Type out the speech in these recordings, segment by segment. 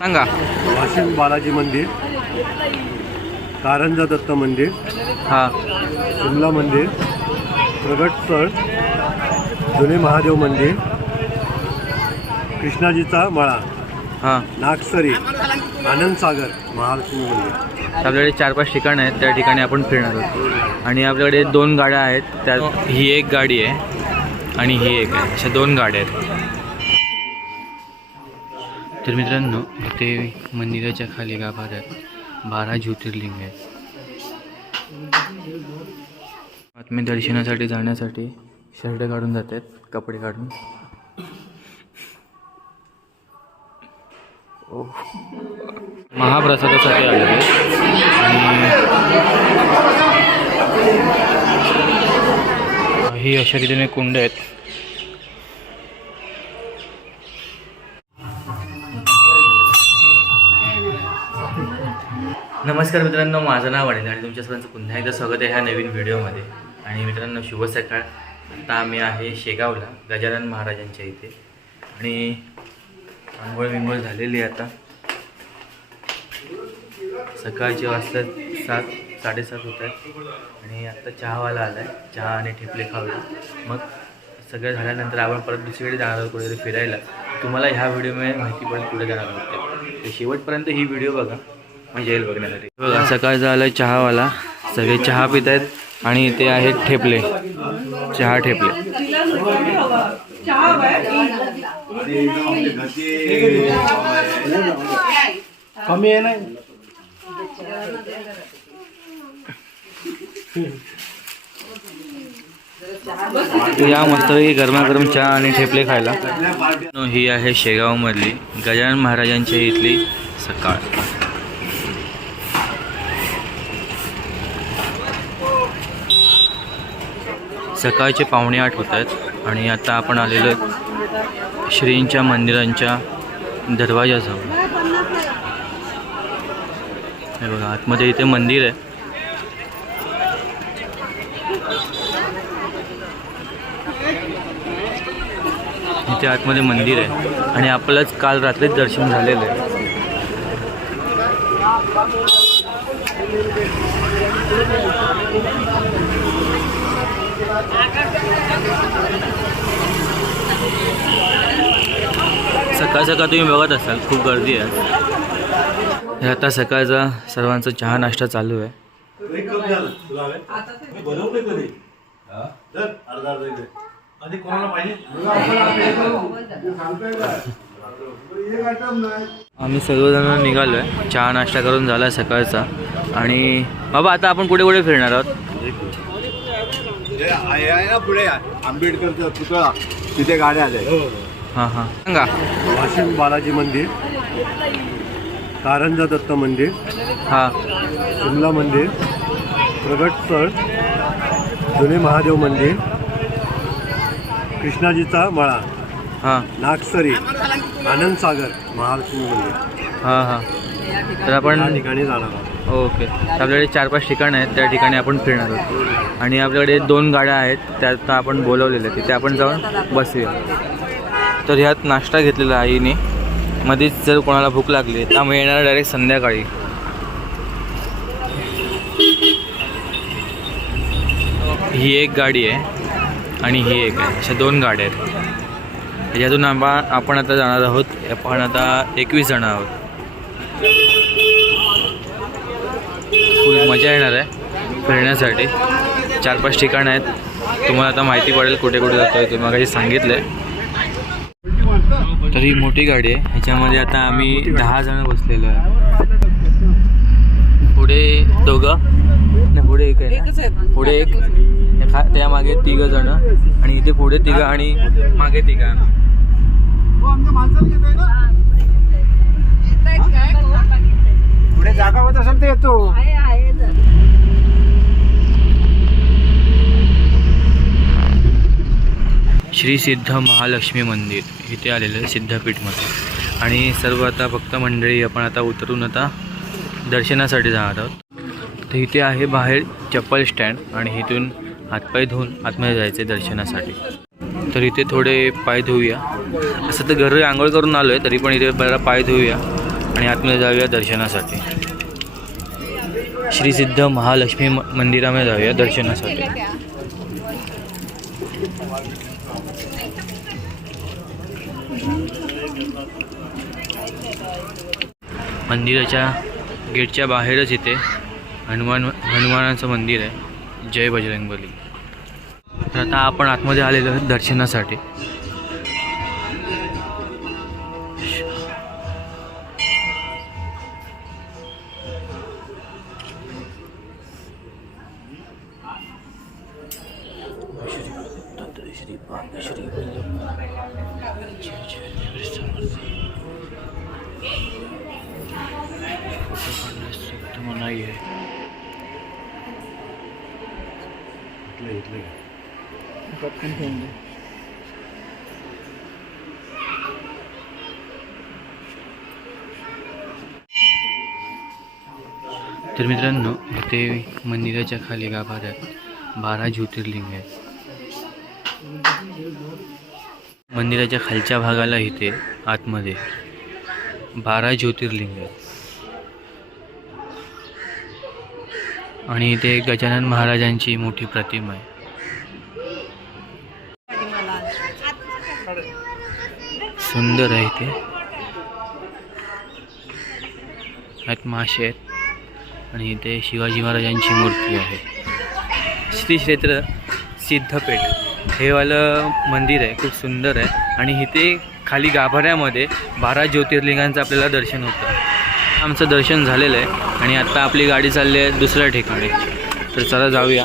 सांगा. वाशिम बालाजी मंदिर, कारंजा दत्त मंदिर, हां शिमला मंदिर, प्रगटस्थळ, जुने महादेव मंदिर, कृष्णाजीचा मळा, हां नागसरी, आनंदसागर, महालक्ष्मी मंदिर. आपल्याकडे 4-5 ठिकाणं आहेत, त्या ठिकाणी आपण फिरणार आहोत. आणि आपल्याकडे 2 गाड्या आहेत, त्यात ही एक गाडी आहे आणि ही एक आहे, अशा 2 गाड्या आहेत. तर मित्रांनो, इथे मंदिराच्या खाली गाभाऱ्यात 12 ज्योतिर्लिंग आहेत. आत्मे दर्शनासाठी जाण्यासाठी शर्ट काढून जातात, कपडे काढून. महाप्रसादासाठी आलेले आणि ही अशा रीतीने कुंड आहेत. नमस्कार मित्रांनो, माझं नाव अनिल आणि तुमच्या सर्वांचं पुन्हा एकदा स्वागत आहे ह्या नवीन व्हिडिओमध्ये. आणि मित्रांनो, शुभ सकाळ. आता आम्ही आहे शेगावला गजानन महाराजांच्या इथे आणि आंघोळ विंघोळ झालेली आहे. आता सकाळचे वाजतात 7-7:30 होत आहेत आणि आत्ता चहावाला आला आहे. चहा आणि ठेपले खाऊया. मग सगळं झाल्यानंतर आपण परत दुसरीकडे जाणार आहोत कुठेतरी फिरायला. तुम्हाला ह्या व्हिडिओमध्ये माहिती पडेल कुठे जाणार आहोत ते. शेवटपर्यंत ही व्हिडिओ बघा, म्हणजे येईल बघण्यासाठी. बघा, सकाळचा आला चहावाला, सगळे चहा पित आहेत आणि इथे आहेत ठेपले, चहा ठेपले. कमी आहे ना. या मस्तपैकी गरमागरम चहा आणि ठेपले खायला. ही आहे शेगावमधली गजानन महाराजांच्या इथली सकाळ. सकाळचे 7:45 होत आहेत आणि आता आपण आलेलो श्रींच्या मंदिरांच्या दरवाजाजवळ. हे बघा, आतमध्ये इथे मंदिर आहे. इथे आतमध्ये मंदिर आहे आणि आपलंच काल रात्रीच दर्शन झालेलं आहे. सकाळ सकाळ तुम्ही बघत असाल खूप गर्दी आहे. हे आता सकाळचा सर्वांचा चहा नाश्ता चालू आहे. आम्ही सर्वजण निघालो आहे. चहा नाश्ता करून झाला सकाळचा. आणि बाबा, आता आपण कुठे कुठे फिरणार आहोत? पुढे आंबेडकरचा पुतळा, तिथे गाड्या आल्या. हां हां, सांगा. वाशिम बालाजी मंदिर, कारंजा दत्त मंदिर, हां शिमला मंदिर, प्रगटस्थळ, जुने महादेव मंदिर, कृष्णाजीचा मळा, हां नागसरी, आनंदसागर, महालक्ष्मी मंदिर. हां हां. तर आपण या ठिकाणी जाणार आहोत. ओके. आपल्याकडे 4-5 ठिकाणं आहेत, त्या ठिकाणी आपण फिरणार आहोत. आणि आपल्याकडे 2 गाड्या आहेत, त्यात आपण बोलवलेल्या आहेत, तिथे आपण जाऊन बसूया. तर ह्यात नाश्ता घेतलेला आईने. मध्येच जर कोणाला भूक लागली तर आम्ही येणार डायरेक्ट संध्याकाळी. ही एक गाडी आहे आणि ही एक आहे, अशा 2 गाड्या आहेत. यातून आपण आता जाणार आहोत. आपण आता 21 जण आहोत. फुल मजा येणार आहे फिरण्यासाठी. 4-5 ठिकाणं आहेत. तुम्हाला आता माहिती पडेल कुठे कुठे जातो आहे. तुम्हाला काही सांगितलं आहे. तर ही मोठी गाडी आहे. ह्याच्यामध्ये आता आम्ही 10 जण बसलेलो आहे. पुढे 2 नाही, पुढे 1 आहे ना? पुढे 1, त्यामागे 3 जण आणि इथे पुढे 3 आणि मागे 3. पुढे जागा होत असेल तर येतो. श्री सिद्ध महालक्ष्मी मंदिर इथे आलेलं आहे, सिद्धपीठमध्ये. आणि सर्व आता फक्त मंडळी आपण आता उतरून आता दर्शनासाठी जाणार आहोत. तर इथे आहे बाहेर चप्पल स्टँड आणि इथून हातपाय धुवून आतमध्ये जायचे दर्शनासाठी. तर इथे थोडे पाय धुवूया. असं तर घरी आंघोळ करून आलो आहे, तरी पण इथे बरा पाय धुवूया आणि आतमध्ये जाऊया दर्शनासाठी. श्री सिद्ध महालक्ष्मी मंदिरामध्ये जाऊया दर्शनासाठी. मंदिराच्या गेटच्या बाहेरच इथे हनुमानाचं मंदिर आहे. जय बजरंगबली. तर आता आपण आतमध्ये आलेलो आहोत दर्शनासाठी. मनाई आहे. तर मित्रांनो, इथे मंदिराच्या खाली गाभाऱ्यात 12 ज्योतिर्लिंग आहेत. मंदिराच्या खालच्या भागाला इथे आतमध्ये 12 ज्योतिर्लिंग आहेत. आणि इथे गजानन महाराजांची मोठी प्रतिमा आहे. सुंदर आहे. इथे यात मासे आहेत आणि इथे शिवाजी महाराजांची मूर्ती आहे. श्री क्षेत्र सिद्धपेठ हे वालं मंदिर आहे, खूप सुंदर आहे. आणि इथे खाली गाभाऱ्यामध्ये 12 ज्योतिर्लिंगांचं आपल्याला दर्शन होतं. आमचं दर्शन झालेलं आहे आणि आता आपली गाडी चालली आहे दुसऱ्या ठिकाणी. तर चला जाऊया.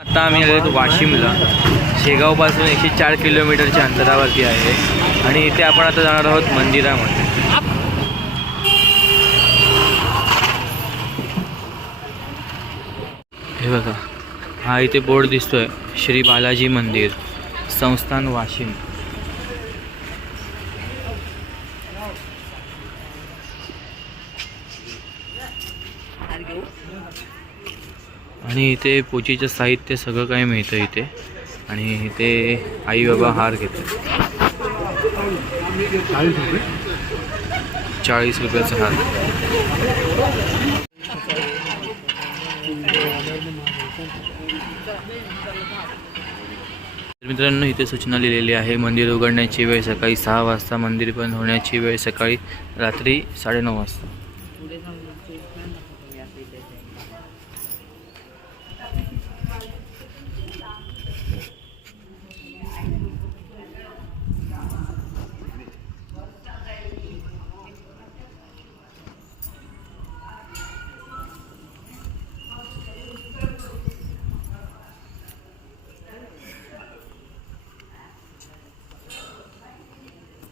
आता आम्ही आलो वाशिमला. शेगावपासून 104 किलोमीटरच्या अंतरावरती आहे. आणि इथे आपण आता जाणार आहोत मंदिरामध्ये. हे बघा, हा इथे बोर्ड दिसतोय, श्री बालाजी मंदिर संस्थान वाशिम. आणि इथे पूजेचं साहित्य सगळं काही मिळतं इथे. आणि इथे आई बाबा हार घेतात. 40 रुपयाचा हार. मित्रांनो, इथे सूचना लिहिलेली आहे. मंदिर उघडण्याची वेळ सकाळी 6 वाजता. मंदिर बंद होण्याची वेळ सकाळी रात्री 9:30 वाजता.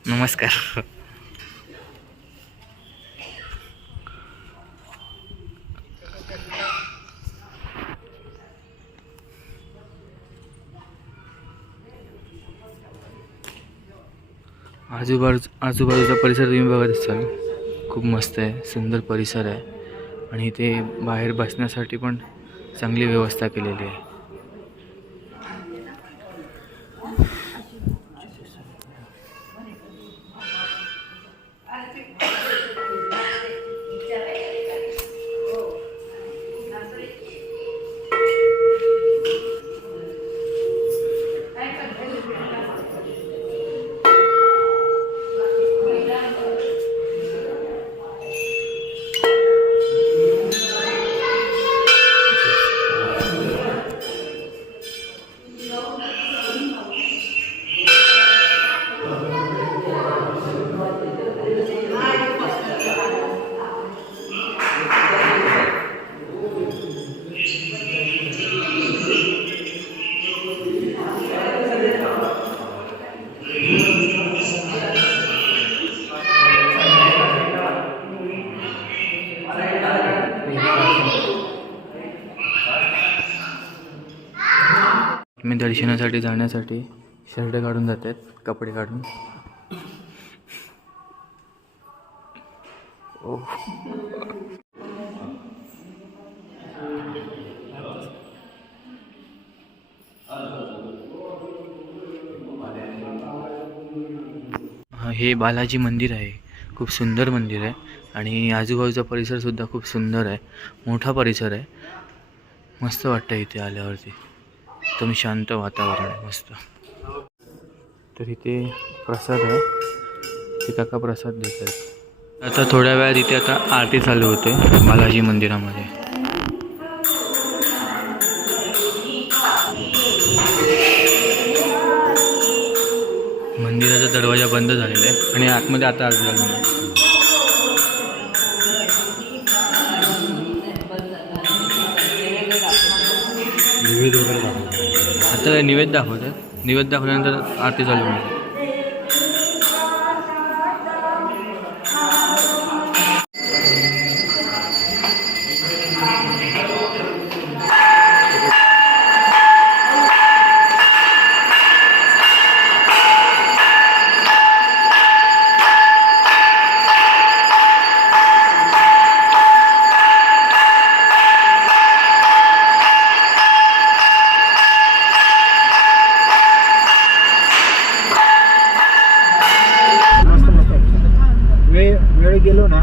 नमस्कार. आजूबाजूचा परिसर तुम्ही बघत असाल, खूप मस्त आहे, सुंदर परिसर आहे. आणि इथे बाहेर बसण्यासाठी पण चांगली व्यवस्था केलेली आहे. दर्शनासाठी जाण्यासाठी शर्ट काढून जात आहेत, कपडे काढून. ओ हे बालाजी मंदिर आहे. खूप सुंदर मंदिर आहे आणि आजूबाजूचा परिसरसुद्धा खूप सुंदर आहे. मोठा परिसर आहे. मस्त वाटतं इथे आल्यावरती. एकदम शांत वातावरण आहे, मस्त. तर इथे प्रसाद आहे. ते काका प्रसाद देत आहेत. आता थोड्या वेळात इथे आता आरती चालू होते बालाजी मंदिरामध्ये. मंदिराचा दरवाजा बंद झालेला आहे आणि आतमध्ये आता आरती चालू आहे. आता निवेद दाखवतात. निवेद दाखवल्यानंतर आरती चालू होईल. वेळ गेलो ना.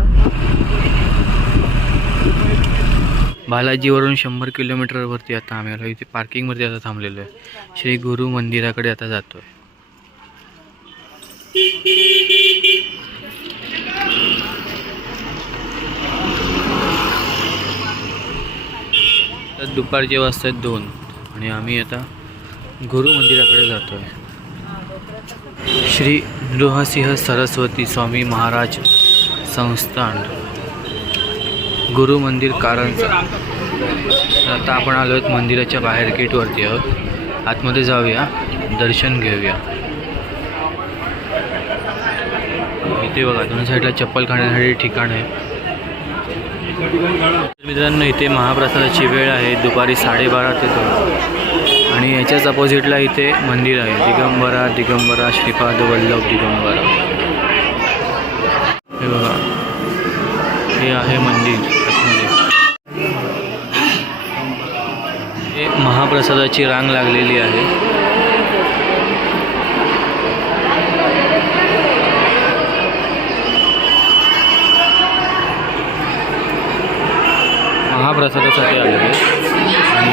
बालाजीवरून 100 किलोमीटरवरती आता आम्ही आलो. इथे पार्किंगवरती आता थांबलेलो आहे. श्री गुरु मंदिराकडे आता जातो आहे. तर दुपारचे वाजतात 2 आणि आम्ही आता गुरु मंदिराकडे जातो आहे. श्री नृसिंह सरस्वती स्वामी महाराज संस्थान गुरु मंदिर कारंजा. आता आपण आलो आहोत मंदिराच्या बाहेर गेटवरती आहोत. आतमध्ये जाऊया, दर्शन घेऊया. इथे बघा दोन्ही साईडला चप्पल खाण्यासाठी ठिकाण आहे. मित्रांनो इथे महाप्रसादाची वेळ आहे दुपारी 12:30 ते 2 आणि याच्याच अपोजिटला इथे मंदिर आहे दिगंबरा श्रीपाद वल्लभ दिगंबरा. हे बघा हे आहे मंदिर. आतमध्ये हे महाप्रसादाची रांग लागलेली आहे. महाप्रसादासाठी आलेले आणि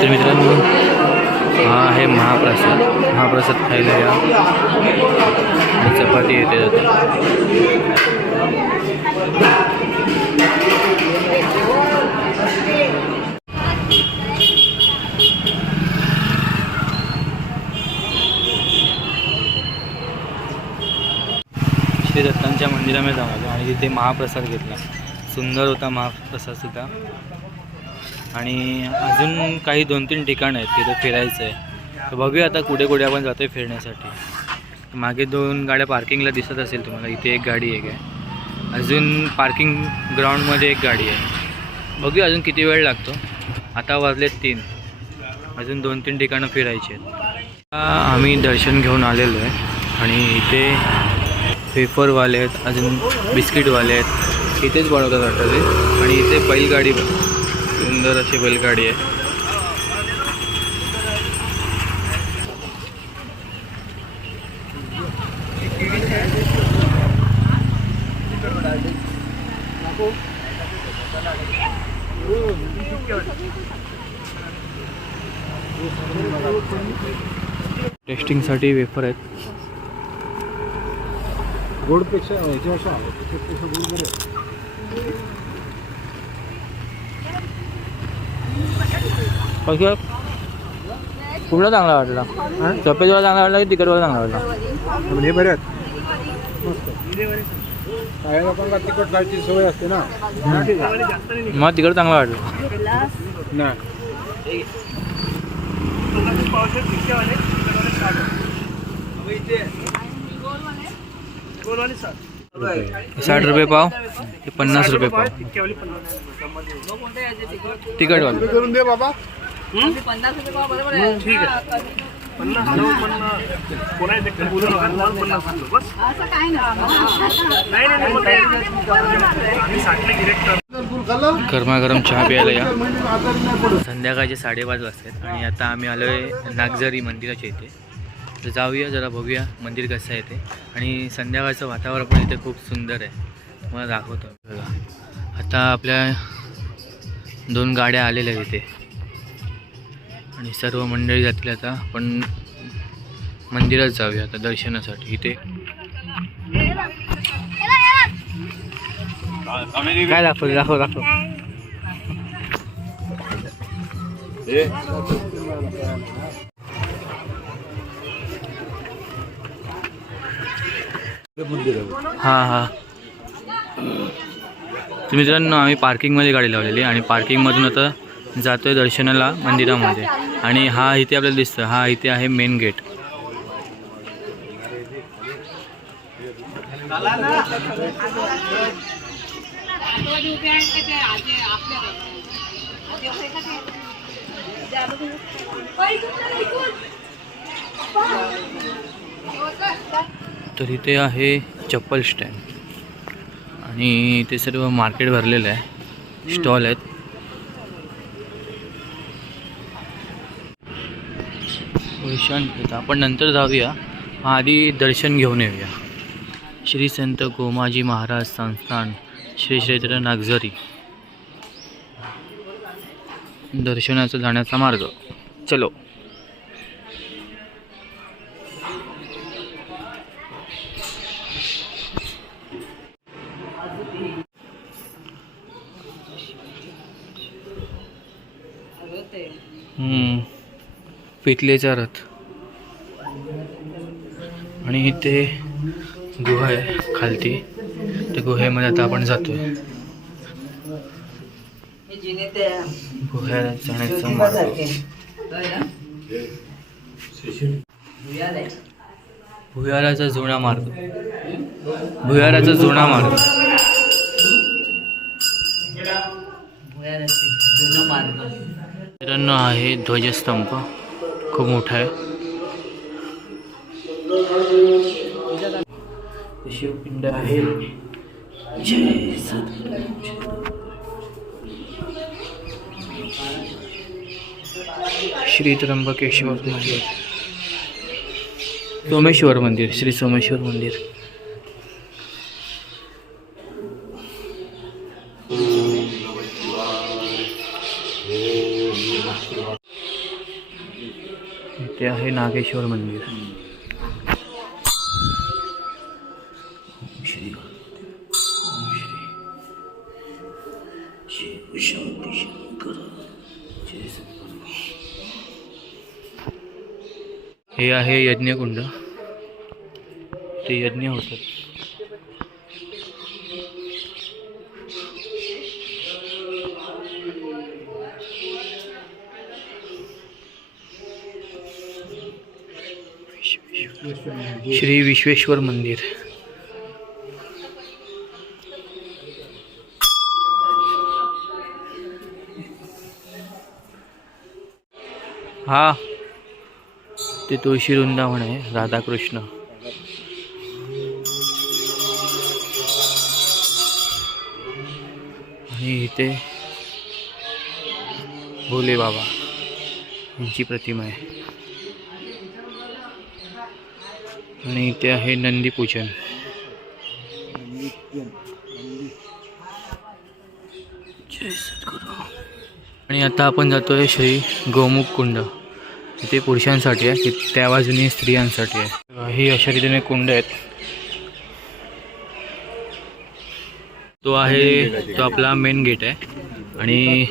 तर मित्रांनो हा आहे महाप्रसाद खायला या. चपाती येते जाते. श्री दत्तांच्या मंदिरामध्ये जाऊन आलो आणि तिथे महाप्रसाद घेतला. सुंदर होता महाप्रसादसुद्धा. आणि अजून काही 2-3 ठिकाणं आहेत तिथं फिरायचं आहे. तर बघूया आता कुठे कुठे आपण जातो आहे फिरण्यासाठी. मागे 2 गाड्या पार्किंगला दिसत असेल तुम्हाला. इथे एक गाडी आहे. अजून पार्किंग ग्राउंडमध्ये एक गाडी आहे. बघूया अजून किती वेळ लागतो. आता वाजलेत 3. अजून 2-3 ठिकाणं फिरायची आहेत. आम्ही दर्शन घेऊन आलेलो आहे आणि इथे वेफरवाले आहेत, अजून बिस्किटवाले आहेत. इथेच बनवतात वाटतं ते. आणि इथे बैलगाडी, सुंदर अशी बैलगाडी आहे. टेस्टिंगसाठी वेफर आहेत. गोडपेक्षा ह्याच्यापेक्षा गोड बरं. कसं कुठला चांगला वाटला? सफेदवाला चांगला वाटला की तिखटवाला चांगला वाटला? हे बरे आहेत. मस्त. काही लोकांना तिखट खायची सवय असते ना. मला तिखट चांगला वाटला. नाही ₹60 पाव, हे ₹50 पाव. तिखटवालं करून दे बाबा. ठीक आहे. 50 गरमागरम चहा प्यायला या. संध्याकाळचे 5:30 वाजतात आणि आता आम्ही आलो आहे नागझरी मंदिराच्या इथे. तर जाऊया जरा बघूया मंदिर कसं आहे ते. आणि संध्याकाळचं वातावरण पण इथे खूप सुंदर आहे, मला दाखवतो बघा. आता आपल्या 2 गाड्या आलेल्या आहेत इथे आणि सर्व मंडळी जातील. आता आपण मंदिरात जाऊया आता दर्शनासाठी. इथे काय दाखव. हां तर मित्रांनो, आम्ही पार्किंगमध्ये गाडी लावलेली आणि पार्किंगमधून आता जातोय दर्शनाला मंदिरामध्ये. आणि हा इथे आपल्याला दिसतं, हा इथे आहे मेन गेट. तर इथे आहे चप्पल स्टँड आणि इथे सर्व मार्केट भरलेलं आहे, स्टॉल आहेत. शांत आपण नंतर जाऊया, आधी दर्शन घेऊन येऊया. श्री संत गोमाजी महाराज संस्थान श्री क्षेत्र नागझरी. दर्शनाचा जाण्याचा मार्ग. चलो. पितलेचा रथ आणि इथे गुहा आहे खालती. त्या गुहेमध्ये आता आपण जातोय. गुह्यात जाण्याचा मार्ग. भुयाराचा जुना मार्ग. मित्रांनो, आहे ध्वजस्तंभ, खूप मोठा आहे. शिवपिंड आहे. श्री त्र्यंबकेश्वर मंदिर, सोमेश्वर मंदिर, श्री सोमेश्वर मंदिर. इथे आहे नागेश्वर मंदिर. हे आहे यज्ञकुंड, ते यज्ञ होतात. श्री विश्वेश्वर मंदिर. हा ते तुळशी वृंदावन आहे, राधाकृष्ण. आणि इथे भोले बाबा यांची प्रतिमा आहे. आणि इथे आहे नंदी पूजन. जय सद्गुरू. आणि आता आपण जातोय श्री गोमुख कुंड. इथे पुरुषांसाठी आहे, त्या बाजूने स्त्रियांसाठी आहे. ही अशा रीतीने कुंड आहेत. तो आपला मेन गेट आहे आणि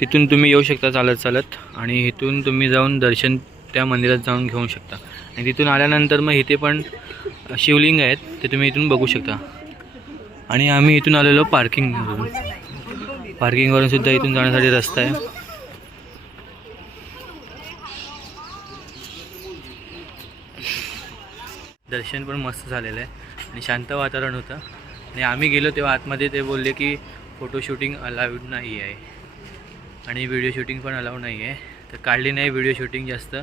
तिथून तुम्ही येऊ शकता चालत आणि इथून तुम्ही जाऊन दर्शन त्या मंदिरात जाऊन घेऊ शकता. आणि तिथून आल्यानंतर मग इथे पण शिवलिंग आहेत, ते तुम्ही इथून बघू शकता. आणि आम्ही इथून आलेलो पार्किंगवरून सुद्धा इथून जाण्यासाठी रस्ता आहे. दर्शन पण मस्त झालेलं आहे आणि शांत वातावरण होतं. आणि आम्ही गेलो तेव्हा आतमध्ये ते बोलले की फोटो शूटिंग अलाउड नाही आहे आणि व्हिडिओ शूटिंग पण अलाउड नाही आहे. तर काढली नाही व्हिडिओ शूटिंग जास्त.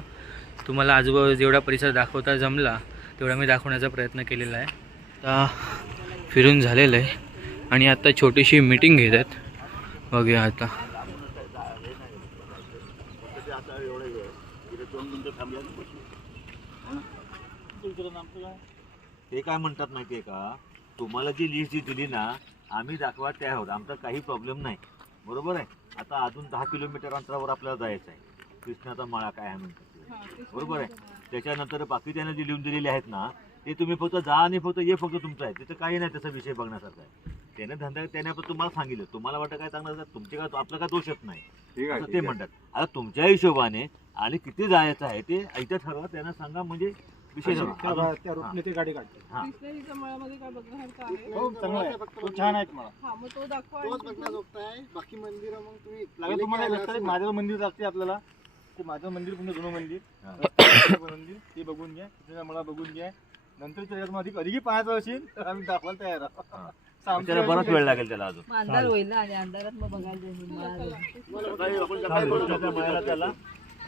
तुम्हाला आजूबाजू जेवढा परिसर दाखवता जमला तेवढा मी दाखवण्याचा प्रयत्न केलेला आहे. आता फिरून झालेलं आहे आणि आता छोटीशी मीटिंग घेत आहेत. बघूया आता. ते काय म्हणतात माहिती आहे का, तुम्हाला जी लिस्ट जी दिली ना आम्ही दाखवा त्या आहोत, आमचा काही प्रॉब्लेम नाही. बरोबर आहे. आता अजून 10 किलोमीटर अंतरावर आपल्याला जायचं आहे. कृष्णाचा माळा काय आहे म्हणतात, बरोबर आहे. त्याच्यानंतर बाकी त्यांना जे लिहून दिलेले आहेत ना ते तुम्ही फक्त जा आणि फक्त ये, फक्त तुमचं आहे. तिथं काही नाही त्याचा विषय बघण्यासारखा आहे. त्याने धंदा त्याने आपण तुम्हाला सांगितलं, तुम्हाला वाटतं काय चांगलं, तुमचे काय आपलं काय दोष येत नाही असं ते म्हणतात. आता तुमच्या हिशोबाने आणि किती जायचं आहे ते इथं ठरवा, त्यांना सांगा, म्हणजे विषय ठरवा. त्या रूटने ते गाडी काढते. हा. कृष्णेरीच्या मळामध्ये काय बघण्यासारखं आहे? हो, चांगला आहे. तो छान आहे तुम्हाला. हा, मग तो दाखवा. तोच बघण्याजोगता आहे. बाकी मंदिरं मग तुम्ही लागेल तुम्हाला गेले की लक्षात आला माझं मंदिर लागते आपल्याला. ते माझं मंदिर पुन्हा जुनं मंदिर हा. मंदिर ते बघून घ्या. तिथे मला बघून घ्या. नंतर त्याच्यात अधिकही पाहायचं असेल तर आम्ही दाखवायला तयार आहोत. हा. आमच्या त्याला बराच वेळ लागेल त्याला अजून. मग अंधार होईल ना आणि अंधारात मग बघायला जाईल. त्याला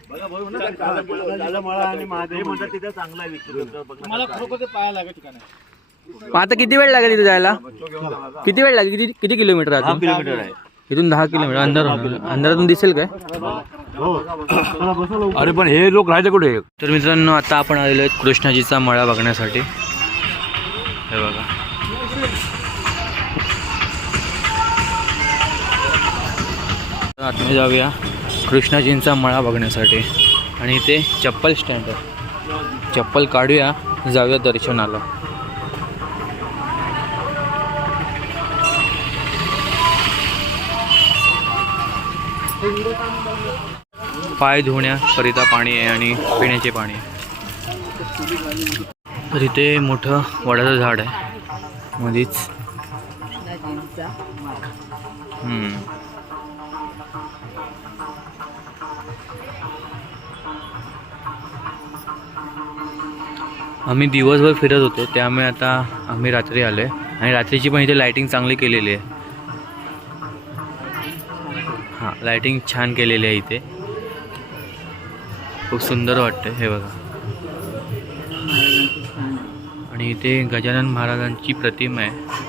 बघा भाऊ ना, त्याला मळा आणि महादेव म्हणतात तिथे चांगला आहे मला खरोखर ते पाहायला लागेल ठिकाण आहे. मग आता किती वेळ लागेल इथे जायला? किती वेळ लागेल? किती किती किलोमीटर 10 किलोमीटर आहे. इथून 10 किलोमीटर. अंधारातून दिसेल काय? अरे पण हे लोक राहायचे कुठे? तर मित्रांनो आता आपण आलेलो आहे कृष्णाजीचा मळा बघण्यासाठी. हे बघा. आतमध्ये जाऊया कृष्णाजींचा मळा बघण्यासाठी. आणि इथे चप्पल स्टँड आहे. चप्पल काढूया, जाऊया दर्शनाला. पाय धुण्याकरिता पाणी आहे आणि पिण्याचे पाणी आहे. तर इथे मोठं वडाचं झाड आहे मध्येच. आम्ही दिवसभर फिरत होतो त्यामुळे आता आम्ही रात्री आलो आहे आणि रात्रीची पण इथे लायटिंग चांगली केलेली आहे. हां, लायटिंग छान केलेली आहे इथे. खूप सुंदर वाटतं हे बघा. आणि इथे गजानन महाराजांची प्रतिमा आहे.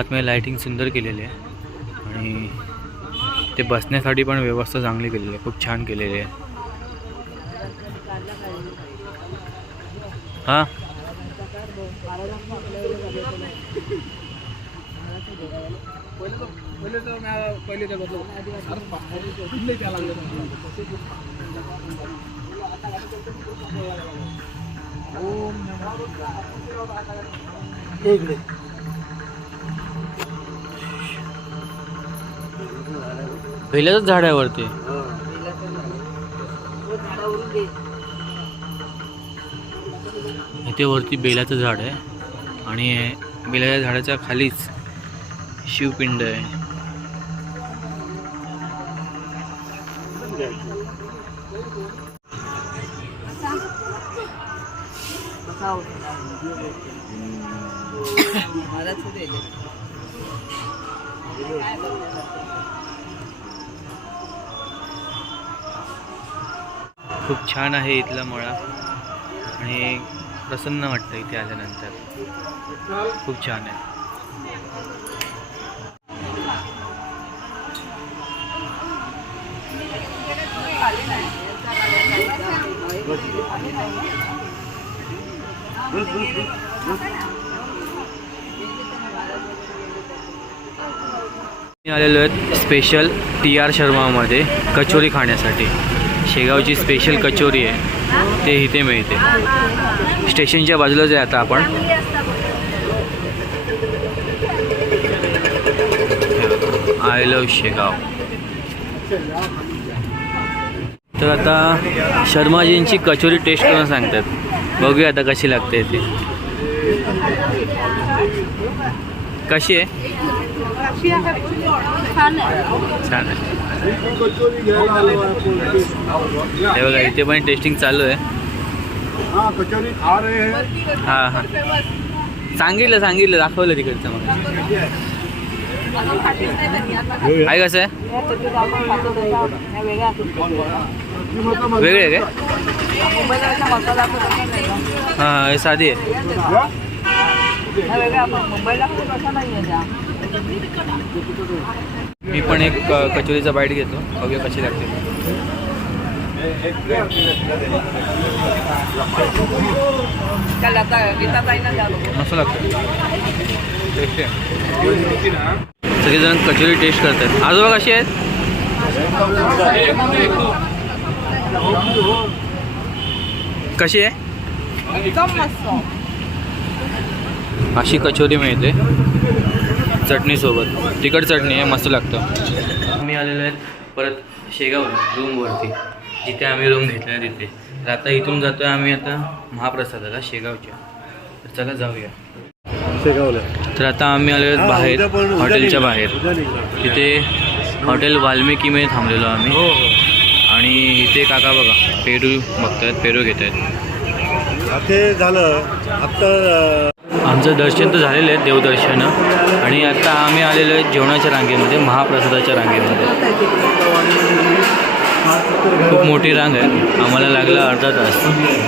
आतमध्ये लायटिंग सुंदर केलेली आहे आणि ते बसण्यासाठी पण व्यवस्था चांगली केलेली आहे. खूप छान केलेली आहे. हां, पहिले ते बदलू. पहिल्याच झाड आहे वरती. इथे वरती बेलाचं झाड आहे आणि बेलाच्या झाडाच्या खालीच शिवपिंड आहे. खूप छान आहे इथला मळा आणि प्रसन्न वाटतं इथे आल्यानंतर. खूप छान आहे. मी आलेलो आहेत स्पेशल TR शर्मामध्ये कचोरी खाण्यासाठी. शेगावची स्पेशल कचोरी आहे ते इथे मिळते. स्टेशनच्या बाजूलाच आहे आता आपण. I love Shegaon. तर आता शर्माजींची कचोरी टेस्ट करून सांगतात. बघूया आता कशी लागते ती. कशी आहे? छान आहे. हे बघा इथे पण टेस्टिंग चालू आहे. हाँ कचौरी खा रहे हैं. हां हां सांगितलं दाखवलं तिकडचं मग. आहे कसं आहे? वेगळे आहे काय? हां हे साधी आहे. मी पण एक कचोरीचा बाईट घेतो. बघूया कशी लागते. मस्त लागतं. टेस्ट आहे. सगळेजण कचोरी टेस्ट करतात. आजोबा कशी आहेत? कशी आहे? अशी कचोरी मिळते चटणीसोबत. तिखट चटणी आहे. मस्त लागतं. आम्ही आलेलो आहेत परत शेगावला रूमवरती, जिथे आम्ही रूम घेतला आहे तिथे. तर आता इथून जातो आहे आम्ही आता महाप्रसादाला शेगावच्या. तर चला जाऊया शेगावला. तर आता आम्ही आलेलो आहेत बाहेर, हॉटेलच्या बाहेर. तिथे हॉटेल वाल्मिकीमध्ये थांबलेलो आम्ही. आणि इथे काका बघा पेरू बघतायत, पेरू घेत आहेत. ते झालं आता. आमचं दर्शन तर झालेलं आहे, देवदर्शनं. आणि आता आम्ही आलेलो आहे जेवणाच्या रांगेमध्ये, महाप्रसादाच्या रांगेमध्ये. खूप मोठी रांग आहे. आम्हाला लागला अर्धा तास.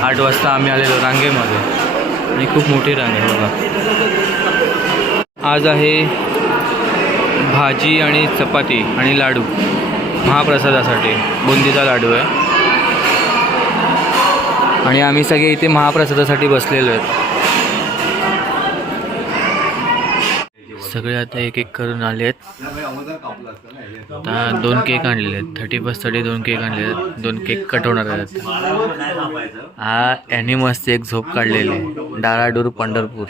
8 वाजता आम्ही आलेलो रांगेमध्ये. आणि खूप मोठी रांग आहे बघा. आज आहे भाजी आणि चपाती आणि लाडू महाप्रसादासाठी. बुंदीचा लाडू आहे. आणि आम्ही सगळे इथे महाप्रसादासाठी बसलेलो आहेत. सगळे आता एक एक करून आले आहेत. आता 2 केक आणलेले आहेत. 31साठी 2 केक आणलेले आहेत. 2 केक कट होणार आहेत. हा याने मस्त एक झोप काढलेली आहे. डाराडूर पंढरपूर.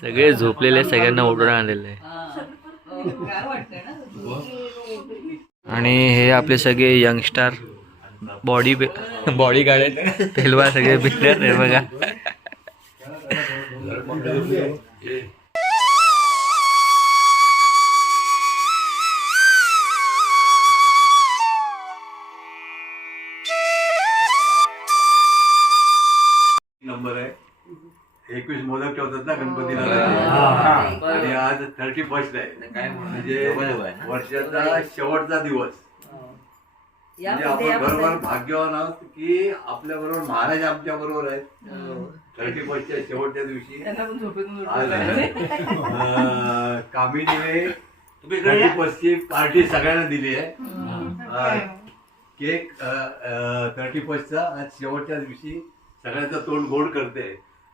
सगळे झोपलेले, सगळ्यांना उठून आणलेलं आहे. आणि हे आपले सगळे यंगस्टार बॉडी गार्ड आहेत. पेलवा सगळे बिल्डर आहे बघा. नंबर आहे 21 मोदक ठेवतात ना गणपतीला. आणि आज 31 आहे. म्हणजे वर्षाचा शेवटचा दिवस. म्हणजे आपण बरोबर भाग्यवान आहोत की आपल्या बरोबर महाराज आमच्या बरोबर आहेत. 31च्या शेवटच्या दिवशी कामिनीने 31ची पार्टी सगळ्यांना दिली आहे. केक 31चा आज शेवटच्या दिवशी सगळ्यांचं तोंड गोड करते.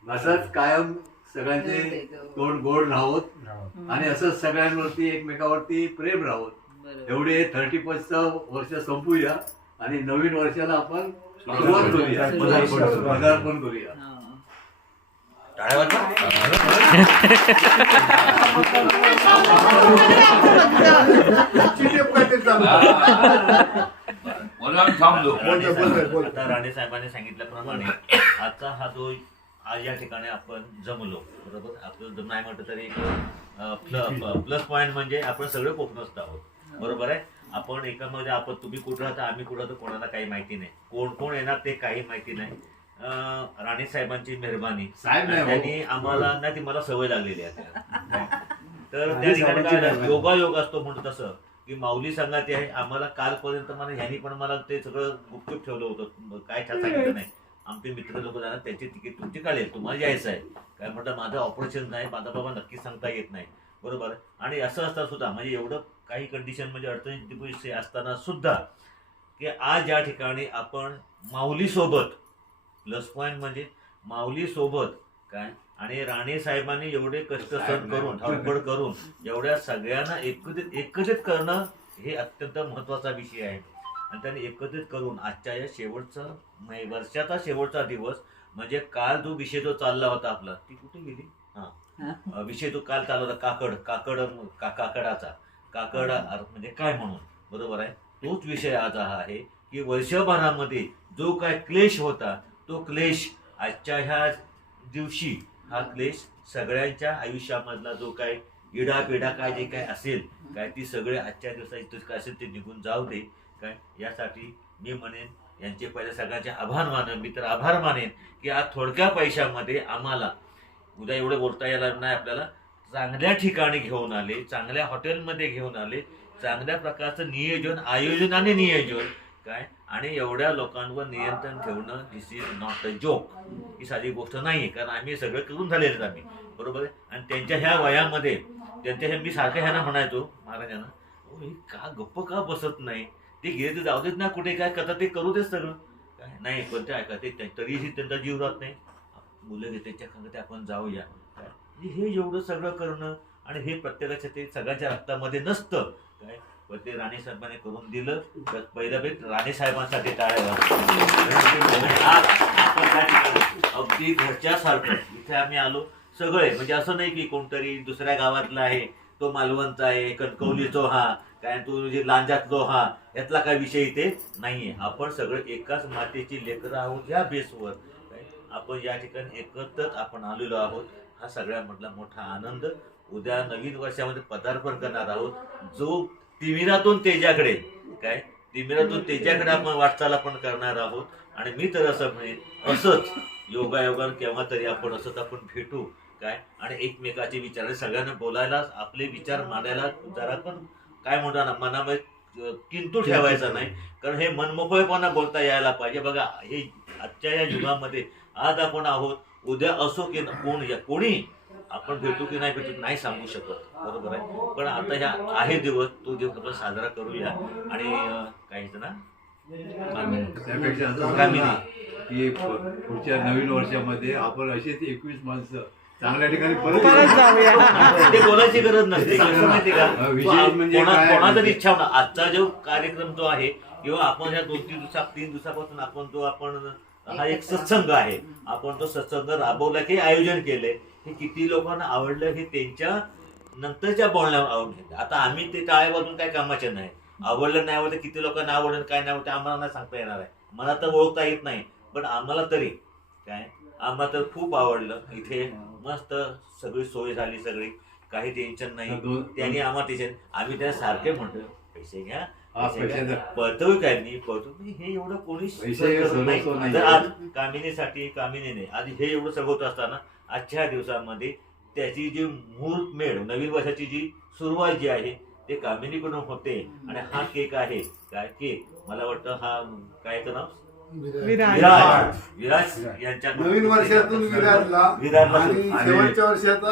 असंच कायम सगळ्यांचे तोंड गोड राहोत. आणि असंच सगळ्यांवरती एकमेकावरती प्रेम राहोत. एवढे 31चं वर्ष संपूया आणि नवीन वर्षाला आपण सुरुवात करूया, पदार्पण करूया. आता राणे साहेबांनी सांगितल्याप्रमाणे आजचा हा जो आज या ठिकाणी आपण जमलो बरोबर. आपलं नाही म्हटलं तरी प्लस पॉईंट म्हणजे आपण सगळे कोकणस्थ आहोत बरोबर आहे. आपण एकामध्ये आपण तुम्ही कुठं राहता आम्ही कुठं राहतो कोणाला काही माहिती नाही. कोण कोण येणार ते काही माहिती नाही. राणे साहेबांची मेहरबानी. त्यांनी आम्हाला नाही ती मला सवय लागलेली आहे. तर त्या ठिकाणी काय योगायोग असतो म्हणून तसं की माऊली संघाती आहे. आम्हाला कालपर्यंत मला ह्यांनी पण मला ते सगळं गुपचूप ठेवलं होतं. काय सांगितलं नाही. आमचे मित्र लोक जाणार त्यांची तिकीट तुमची काढेल तुम्हाला यायचं आहे काय म्हटलं माझं ऑपरेशन नाही माझा बाबा नक्की सांगता येत नाही बरोबर. आणि असं असता सुद्धा म्हणजे एवढं काही कंडिशन म्हणजे अडचणी असताना सुद्धा की आज या ठिकाणी आपण माऊलीसोबत, प्लस पॉईंट म्हणजे माऊलीसोबत काय, आणि राणे साहेबांनी एवढे कष्ट सहन करून, धडपड करून एवढ्या सगळ्यांना एकत्रित करणं हे अत्यंत महत्त्वाचा विषय आहे. आणि त्यांनी एकत्रित करून आजच्या या शेवटचा वर्षाचा शेवटचा दिवस म्हणजे काल जो विषय जो चालला होता आपला, ती कुठे गेली, हा विषय तो काल चालला होता काकडाचा, काकड म्हणजे काय म्हणून, बरोबर आहे. तोच विषय आज हा आहे की वर्षभरामध्ये जो काय क्लेश होता तो क्लेश आजच्या ह्या दिवशी, हा क्लेश सगळ्यांच्या आयुष्यामधला जो काय इडापिडा काय जे काय असेल काय, ती सगळे आजच्या दिवसाची काय असेल ते निघून जाऊ दे काय. यासाठी मी म्हणेन यांचे पहिले सगळ्यांचे आभार मानेन. मी तर आभार मानेन की आज थोडक्या पैशामध्ये आम्हाला, उद्या एवढं बोलता येणार नाही आपल्याला, चांगल्या ठिकाणी घेऊन आले, चांगल्या हॉटेलमध्ये घेऊन आले, चांगल्या प्रकारचं नियोजन, आयोजनाने नियोजन काय, आणि एवढ्या लोकांवर नियंत्रण ठेवणं, दिस इज नॉट अ जोक. ही साधी गोष्ट नाही आहे, कारण आम्ही सगळं करून झालेलं आम्ही, बरोबर आहे. आणि त्यांच्या ह्या वयामध्ये त्यांच्या हे मी सारखं ह्यांना म्हणायचो महाराजांना, हे का गप्प का बसत नाही, ते गेले तर जाऊ देत ना, कुठे काय करतात ते करू देत सगळं काय. नाही पण ते ऐका, ते तरीही त्यांचा जीव राहत नाही, मुलं घेते त्याच्या खाली आपण जाऊया काय. हे एवढं सगळं करणं, आणि हे प्रत्येकाच्या ते सगळ्यांच्या रक्तामध्ये नसतं काय. पण ते राणे साहेबांनी करून दिलं. तर पहिल्या वेळेस राणे साहेबांसाठी टाळ्या अगदी घरच्यासारखं इथे आम्ही आलो सगळे. म्हणजे असं नाही की कोणतरी दुसऱ्या गावातला आहे, तो मालवणचा आहे, कणकवलीचो हा काय, तो म्हणजे लांजातलो हा, यातला काय विषय इथे नाहीये. आपण सगळे एकाच मातेची लेकरं आहोत. या बेसवर आपण या ठिकाणी एकत्रच आपण आलेलो आहोत. हा सगळ्यामधला मोठा आनंद. उद्या नवीन वर्षामध्ये पदार्पण करणार आहोत. जो तिमिरातून तेजाकडे काय, तिमिरातून तेजाकडे आपण वाटचाल आपण करणार आहोत. आणि मी तर असं म्हणेन, असंच योगायोगानं केव्हा तरी आपण असंच आपण भेटू काय, आणि एकमेकाचे विचार, सगळ्यांना बोलायला, आपले विचार मांडायला जरा पण काय म्हणतो ना, मनामध्ये किंतु ठेवायचा नाही. कारण हे मनमोकळेपणा बोलता यायला पाहिजे. बघा, हे आजच्या या युगामध्ये आज आपण आहोत, उद्या असो की कोणी आपण भेटू की नाही भेटू नाही सांगू शकत, बरोबर आहे. पण आता ह्या आहे दिवस, तो दिवस आपण साजरा करूया. आणि काहीच ना त्यापेक्षा की पुढच्या नवीन वर्षामध्ये आपण अशीच 21 माणसं चांगल्या ठिकाणी परत ते बोलायची गरज नसते. कसं माहिती का, विशेष म्हणजे काय, कोणातरी इच्छा होणार. आजचा जो कार्यक्रम जो आहे, किंवा आपण ह्या 2-3 दिवसापासून आपण जो हा एक सत्संग आहे, आपण तो सत्संग राबवला की आयोजन केले, हे किती लोकांना आवडलं हे त्यांच्या नंतरच्या बोलण्यावर आवडून घेतलं. आता आम्ही ते टाळ्या वाजून काय कामाचे नाही. आवडलं नाही आवडलं, किती लोकांना आवडलं काय नाही आवडतं आम्हाला नाही सांगता येणार आहे. मला तर ओळखता येत नाही, पण आम्हाला तरी काय, आम्हाला तर खूप आवडलं. इथे मस्त सगळी सोय झाली, सगळी काही टेन्शन नाही. त्यांनी आम्हाला टेन्शन, आम्ही त्या सारखे म्हणतो पैसे घ्या पळतोय काय नाही पळतो, हे एवढं कोणीच नाही. तर आज कामिनीने आज हे एवढं सगळं होत असताना आजच्या दिवसामध्ये त्याची जी मुहूर्तमेढ, नवीन वर्षाची जी सुरुवात जी आहे ते कामिनीकडून होते. आणि हा केक आहे काय, केक मला वाटतं हा काय नाव, विराज यांच्या नवीन वर्षातून विराजला आणि शेवटच्या वर्षाचा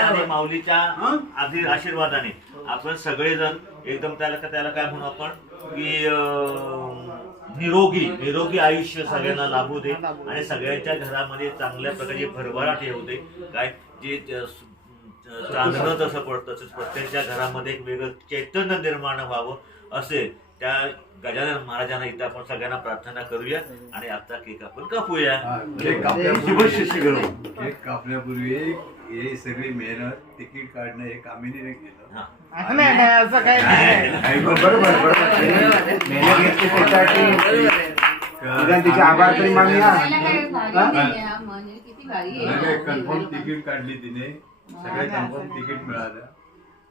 आणि माऊलीच्या आशीर्वादाने आपण सगळेजण एकदम त्याला काय म्हणू आपण की निरोगी आयुष्य सगळ्यांना लाभू दे. आणि सगळ्यांच्या घरामध्ये चांगल्या प्रकारची भरभराट येऊ दे. काय जे चांदणं तसं पडतं तसंच प्रत्येकच्या घरामध्ये एक वेगळं चैतन्य निर्माण व्हावं असे त्या गजानन महाराजांना इथं आपण सगळ्यांना प्रार्थना करूया. आणि आता केक आपण कापूया. केक कापण्यापूर्वी हे सगळी मेहनत, तिकीट काढणं हे कामिनीने केलं. तिचे आभार तरी मानूया. कन्फर्म तिकीट काढली तिने, सगळे कन्फर्म तिकीट मिळालं.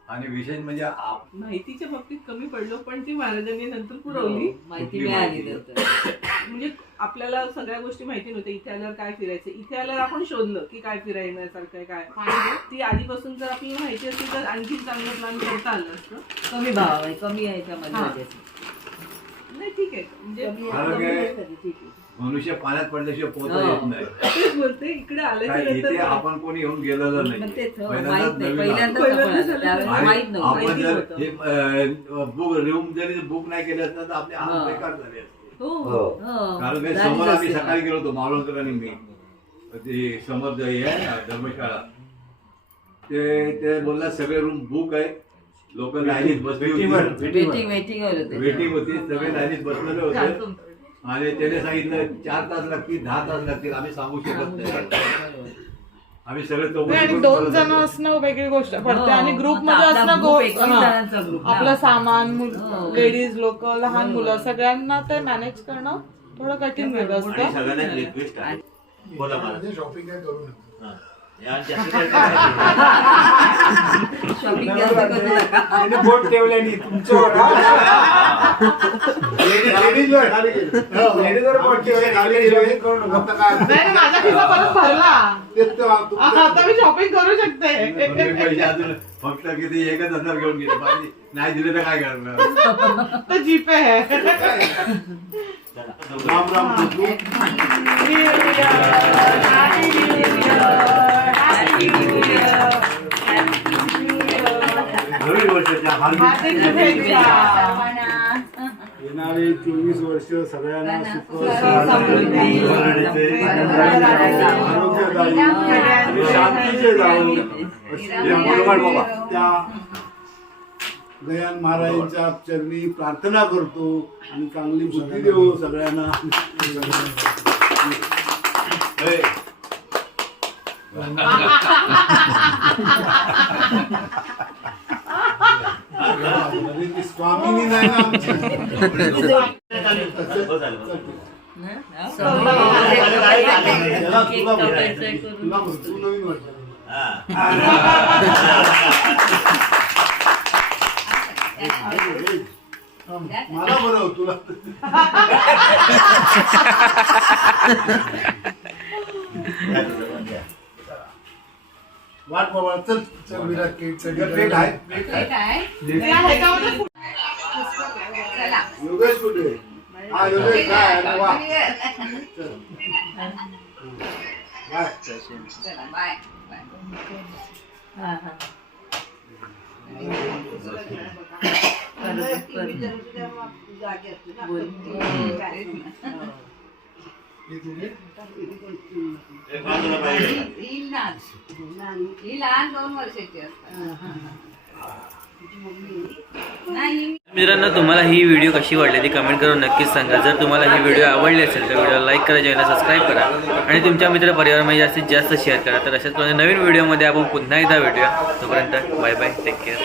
आणि विशेष म्हणजे माहितीच्या बाबतीत कमी पडलो, पण ती महाराजांनी नंतर पुरवली. माहिती मिळाली. म्हणजे आपल्याला सगळ्या गोष्टी माहिती नव्हत्या. इथे आल्यावर काय फिरायचं, इथे आल्यावर आपण शोधलं की काय फिरायण्यासारखं काय. ती आधीपासून जर आपल्याला माहिती असती तर आणखी चांगलं प्लॅन करता आलं असतं. कमी भाव आहे, कमी आहे त्यामध्ये. नाही ठीक आहे, म्हणजे मनुष्य पाण्यात पडल्याशिवाय पोहता येत नाही. तेच बोलते इकडे आल्याच्या काय इथे नंतर आपण कोणी येऊन गेलेलं नाही. मग तेच हो, पहिल्यांदाच माहित नाही. नवीन पहिल्यांदाच आलो. आपण आलो. त्यावेळेस आणि माहित नव्हतं. आपण माहिती जर नव्हतं. हे बुक रूम जरी बुक नाही केलं असतं तर आपले हात हा. बेकार झाले असते. हो हो, कारण काय झालीच समोर आम्ही असेल. सकाळी गेलो होतो मालवणकर आणि मी ते समोर जे हे आहे ना धर्मशाळा ते बोलला सगळे रूम बुक आहे. लोक लाईनीत बसली होती. वेटिंग होते. वेटिंग होती सगळे लाईनीत बसलेले होते आणि त्याने सांगितलं 4 तास लागतील 10 तास लागतील आम्ही सांगू शकत नाही. आम्ही सगळे आणि 2 जण असणं वेगळी गोष्ट पडते आणि ग्रुप मध्ये असणं आपलं सामान लेडीज लोक लहान मुलं सगळ्यांना ते मॅनेज करणं थोडं कठीण गेलं आणि असतं. सगळ्यांना एक रिक्वेस्ट आहे. बोला मला शॉपिंग काय करू नका. हा. या जास्त काय करायचं? शॉपिंग जास्त करू नका. त्याने बोट ठेवल्याने तुमच्यावर लेडीजवर बोट ठेवले खाली गेले करू नका. आता काय नाही, माझा खिसा परत भरला. तेच तर तुमचं- आता मी शॉपिंग करू शकते. पैसे अजून फक्त किती 1,000 घेऊन गेले बाकी नाही दिले तर काय करणार. तो जीपे आहे. राम राम खुशबू. नवीन वर्षाच्या हार्दिक शुभेच्छा. येणारे 24 वर्ष सगळ्यांना सुख समृद्धी, आरोग्यदायी आणि शांतीचे जावो त्या गयान महाराजांच्या चरणी प्रार्थना करतो आणि चांगली बुद्धी देऊ सगळ्यांना. अरे ती स्वामिनी नाही ना आमची. हो, झालं, हो. त्याला तुला म्हणतो, तू नवीन वर्ष. मला बरं तुला वाट बाबा चल चल विराट केक प्लेट आहे या ह्याच्यामध्ये योगेश कुठे हा योगेश काय वा चल बाय हे तुझे एक बाजूला पाहिजे. ही लहान 2 वर्षाची असतात. नाही मित्रांनो तुम्हाला ही व्हिडिओ कशी वाटली ती कमेंट करून नक्कीच सांगा. जर तुम्हाला ही व्हिडिओ आवडली असेल तर व्हिडिओला लाईक करा, चॅनलला सबस्क्राईब करा आणि तुमच्या मित्र परिवारामध्ये जास्तीत जास्त शेअर करा. तर अशाच प्रकारे नवीन व्हिडिओमध्ये आपण पुन्हा एकदा भेटूया. तोपर्यंत बाय बाय, टेक केअर.